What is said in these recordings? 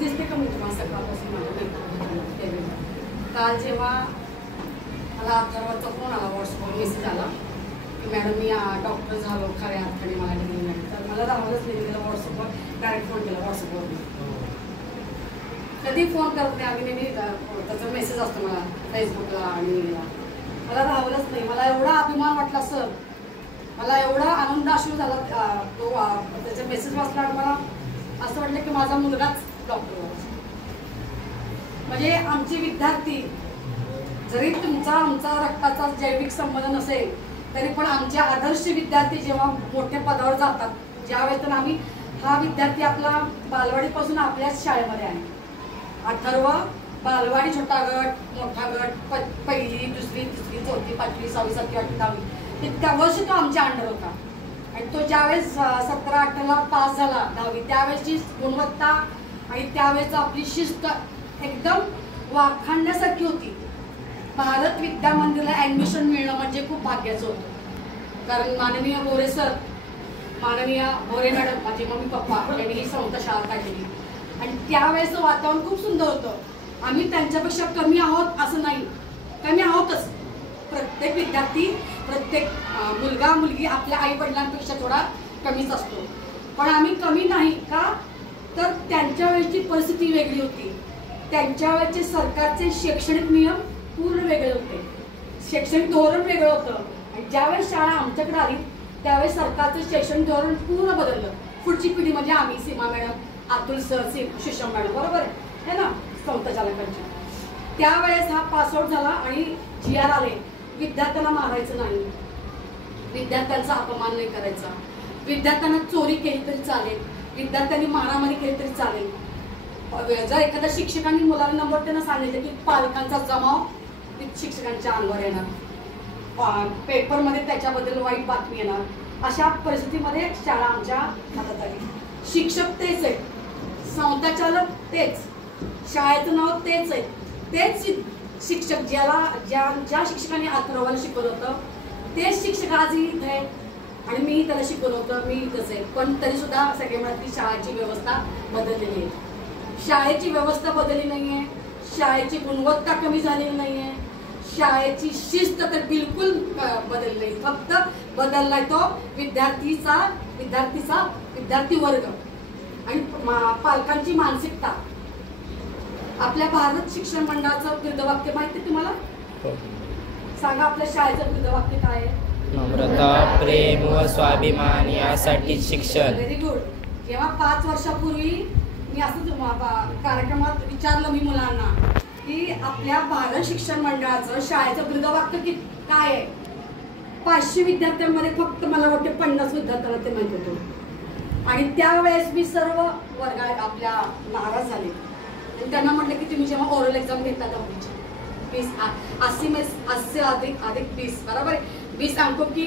दिसते का मी तुम्हाला सकाळपासून काल जेव्हा मला अथर्वचा फोन आला, व्हॉट्सअपवर मेसेज आला की मॅडम मी डॉक्टर झालो खऱ्या अर्थाने मला डिग्री मिळाली, तर मला राहूनच नाही गेलं. व्हॉट्सअपवर डायरेक्ट फोन केला, व्हॉट्सअपवर कधी फोन करत नाही आम्ही, नेहमी त्याचा मेसेज असतो मला फेसबुकला आणि मला राहवलंच नाही. मला एवढा अभिमान वाटला सर, मला एवढा आनंद अश्रू झाला तो त्याचा मेसेज वाचला. मला असं वाटलं की माझा मुलगाच डॉक्टर झाला. म्हणजे आमचे विद्यार्थी जरी तुमचा आमचा रक्ताचा जैविक संबंध नसेल तरी पण आमचे आदर्श विद्यार्थी जेव्हा मोठ्या पदावर जातात, ज्यावेळेस तर आम्ही हा विद्यार्थी आपला बालवाडीपासून आपल्याच शाळेमध्ये आहे. अथर्व बालवाडी छोटा गट, मोठा गट, पहिली, दुसरी, तिसरी, चौथी, पाचवी, 6वी, 7वी, 8वी, 10वी इतक्या वर्ष तो आमच्या अंडर होता. आणि तो ज्यावेळेस 17-18ला पास झाला 10वी, त्यावेळेसची गुणवत्ता आणि त्यावेळेस आपली शिस्त एकदम वाखाणण्यासारखी होती. भारत विद्या मंदिरला ऍडमिशन मिळणं म्हणजे खूप भाग्याचं होतं. कारण माननीय बोरे सर, माननीय बोरे मॅडम, माझे मम्मी पप्पा यांनी ही संस्था शाळा काढलेली आणि त्यावेळेचं वातावरण खूप सुंदर होतं. आम्ही त्यांच्यापेक्षा कमी आहोत असं नाही, कमी आहोतच. प्रत्येक विद्यार्थी, प्रत्येक मुलगा मुलगी आपल्या आई वडिलांपेक्षा थोडा कमीच असतो, पण आम्ही कमी नाही का, तर त्यांच्या वेळेची परिस्थिती वेगळी होती. त्यांच्या वेळेचे सरकारचे शैक्षणिक नियम पूर्ण वेगळे होते, शैक्षणिक धोरण वेगळं होतं. आणि ज्यावेळेस शाळा आमच्याकडे आली त्यावेळेस सरकारचं शैक्षणिक धोरण पूर्ण बदललं. पुढची पिढी म्हणजे आम्ही, सीमा मॅडम, अतुल सर, सुषम मॅडम, बरोबर आहे ना, संस्थाचालकांची. त्यावेळेस हा पासआउट झाला आणि GR आले. विद्यार्थ्यांना मारायचं नाही, विद्यार्थ्यांचा अपमान नाही करायचा, विद्यार्थ्यांना चोरी केली तरी चालेल, विद्यार्थ्यांनी मारामारी केली तरी चालेल. जर एखाद्या शिक्षकांनी मुलांना नंबर त्यांना सांगितलं की पालकांचा जमाव शिक्षकांच्या अंगावर येणार, पेपरमध्ये त्याच्याबद्दल वाईट बातमी येणार, अशा परिस्थितीमध्ये शाळा आमच्या हातात आली. शिक्षक तेच आहेत, संस्थाचालक तेच, शाळेचं नाव तेच आहे, तेच शिक्षक ज्या शिक्षकांनी अथर्वला शिकवलं होतं तेच शिक्षक आजही इथे आहेत आणि मी त्याला शिकवलं होतं, मी इथंच आहे. पण तरी सुद्धा सगळे म्हणतात शाळेची व्यवस्था बदललेली आहे. शाळेची व्यवस्था बदलली नाहीये, शाळेची गुणवत्ता कमी झालेली नाहीये, शाळेची शिस्त तर बिलकुल बदलली नाही. फक्त बदललाय तो विद्यार्थी वर्ग आणि पालकांची मानसिकता. आपल्या भारत शिक्षण मंडळाचं ब्रीदवाक्य माहिती तुम्हाला? सांगा, आपल्या शाळेचं ब्रीदवाक्य काय आहे? नम्रता, प्रेम व स्वाभिमान यासाठी शिक्षण. Very good. जेव्हा 5 वर्षापूर्वी मी असं कार्यक्रमात विचारलं मी मुलांना की आपल्या भारत शिक्षण मंडळाचं शाळेचं ब्रीदवाक्य काय आहे, 500 विद्यार्थ्यांमध्ये फक्त मला वाटते 50 विद्यार्थ्यांना ते माहित होतं. आणि त्यावेळेस मी सर्व वर्गात आपल्या नाराज झाले आणि त्यांना म्हटलं की तुम्ही जेव्हा ओरल एक्झाम घेता 80 अधिक 20 बराबर 20 अंकों की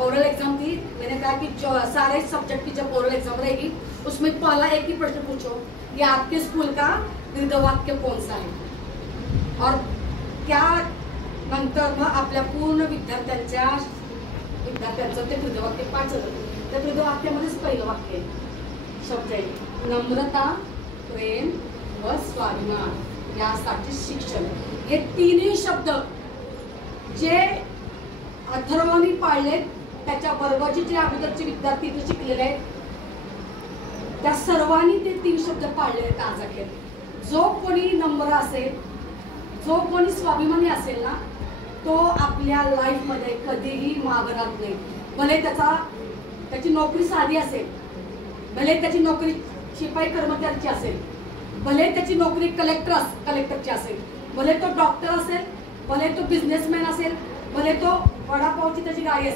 ओरल एग्जाम थी. मैंने कहा कि जो सारे सब्जेक्ट की जब ओरल एग्जाम रहेगी उसमें पहला एक ही प्रश्न पूछो कि आपके स्कूल का ब्रीदवाक्य कौन सा है. और त्या नंतर मग आपल्या पूर्ण विद्यार्थ्यांचं ते ब्रीदवाक्य पाचलं. त्या ब्रीदवाक्यामध्येच पहिलं वाक्य शब्द आहे नम्रता, प्रेम व स्वाभिमान यासाठी शिक्षण. हे तिन्ही शब्द जे अथर्वांनी पाळले, त्याच्या वर्गाचे जे अगोदरचे विद्यार्थी इथे शिकलेले आहेत त्या सर्वांनी ते 3 शब्द पाळले आहेत. आज अखेर जो कोणी नम्र असेल, जो कोणी स्वाभिमानी असेल ना, तो आपल्या लाईफमध्ये कधीही मागे राहत नाही. भले त्याची नोकरी साधी असेल, भले त्याची नोकरी शिपाई कर्मचाऱ्याची असेल, भले त्याची नोकरी कलेक्टरची असेल, भले तो डॉक्टर असेल, भले तो बिझनेसमॅन असेल, भले तो वडापावची त्याची गाडी असेल.